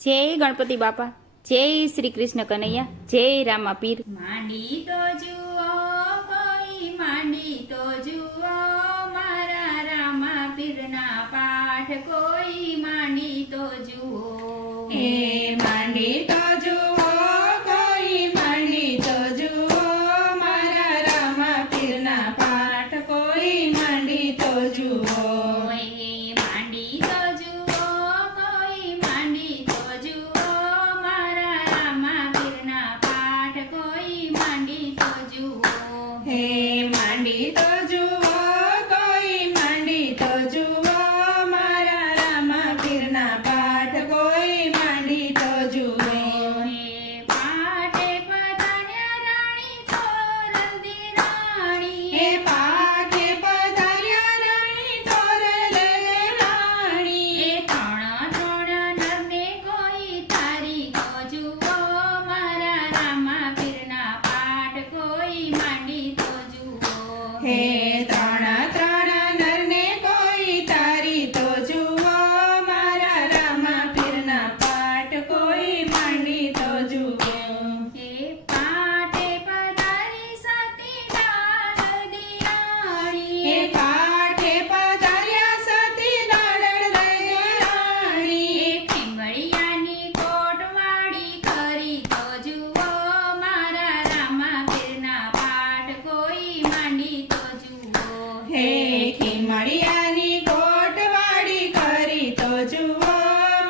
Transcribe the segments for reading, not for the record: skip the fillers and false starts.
જય ગણપતિ બાપા, જય શ્રી કૃષ્ણ કનૈયા, જય રામા પીર। માંડી તો જુઓ કોઈ માંડી તો જુઓ મારા રામા પીરના પાઠ કોઈ માંડી તો જુઓ હે માંડી તો જુઓ કોઈ માંડી તો જુઓ મારા રામા પીરના પાઠ કોઈ માંડી તો જુઓ હે માંડી તો જુઓ કોઈ માંડી તો જુઓ મારા રામા પીરના પાઠ કોઈ માંડી તો જુઓ હે માંડી તો જુઓ કોઈ માંડી તો જુઓ મારા રામા પીરના પાઠ કોઈ માંડી તો જુઓ હે પાઠે પધાર્યા રાણી તોરલદી રાણી હે પાઠે પધાર્યા રાણી તોરલ રાણી એ ત્રણ નરને કોઈ તારી તો જુઓ મારા રામા પીરના પાઠ કોઈ માંડી તો જુઓ હે ત્રણ નરને કોઈ તારી તો જુઓ મારા રામા પીરના પાઠ કોઈ માંડી તો જુઓ હે પાઠે પધારી સતી ડાળદી રાણી હે પાઠે પધાર્યા સતી દાડળ રાણી એ ખીમળિયાની કોટવાડી કરી તો જુઓ મારા રામા પીરના પાઠ કોઈ માંડી તો જુઓ હે ખીમળિયાની કોટવાડી કરી તો જુઓ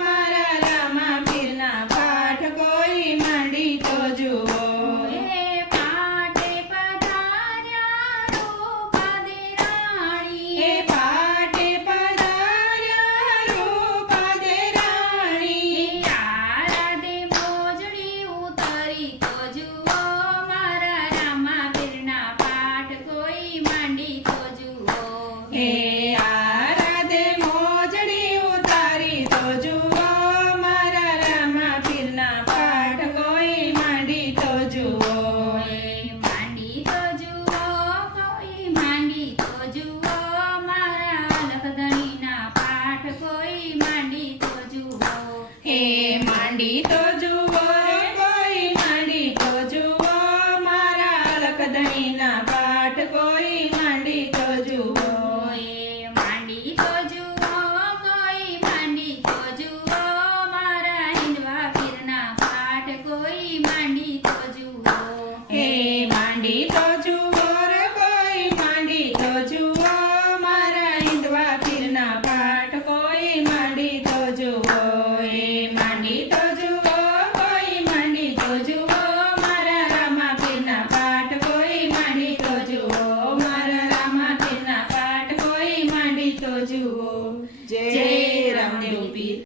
મારા રામા પીરના પાઠ કોઈ માંડી તો જુઓ હે પાઠે પધાર્યા રૂપાદી રાણી હે પાઠે પધાર્યા રૂપાદે રાણી આરાધે મોજડી ઉતરી તો જુઓ મારા રામા પીરના પાઠ કોઈ માંડી તો જુઓ હે આરાધે મોજડી ઉતારી તો જુઓ મારા રામા પીરના પાઠ કોઈ માંડી તો જુઓ હે માંડી તો જુઓ કોઈ માંડી તો જુઓ મારા લખધણીના પાઠ કોઈ માંડી તો જુઓ હે માંડી તો જુઓ કોઈ માંડી તો જુઓ મારા લખધણીના પાઠ કોઈ માંડી તો જુઓ હે માંડી તો જુઓ કોઈ માંડી તો જુઓ મારા હિંદવા પીરના પાઠ કોઈ માંડી તો જુઓ હે માંડી તો જુઓ રે કોઈ માંડી તો જુઓ મારા હિંદવા પીરના પાઠ કોઈ માંડી તો જુઓ હે માંડી તો જુઓ કોઈ માંડી તો જુઓ મારા રામા પીરના પાઠ કોઈ માંડી તો જુઓ મારા રામા પીરના પાઠ કોઈ માંડી તો જુઓ જય રામદેવ પીર।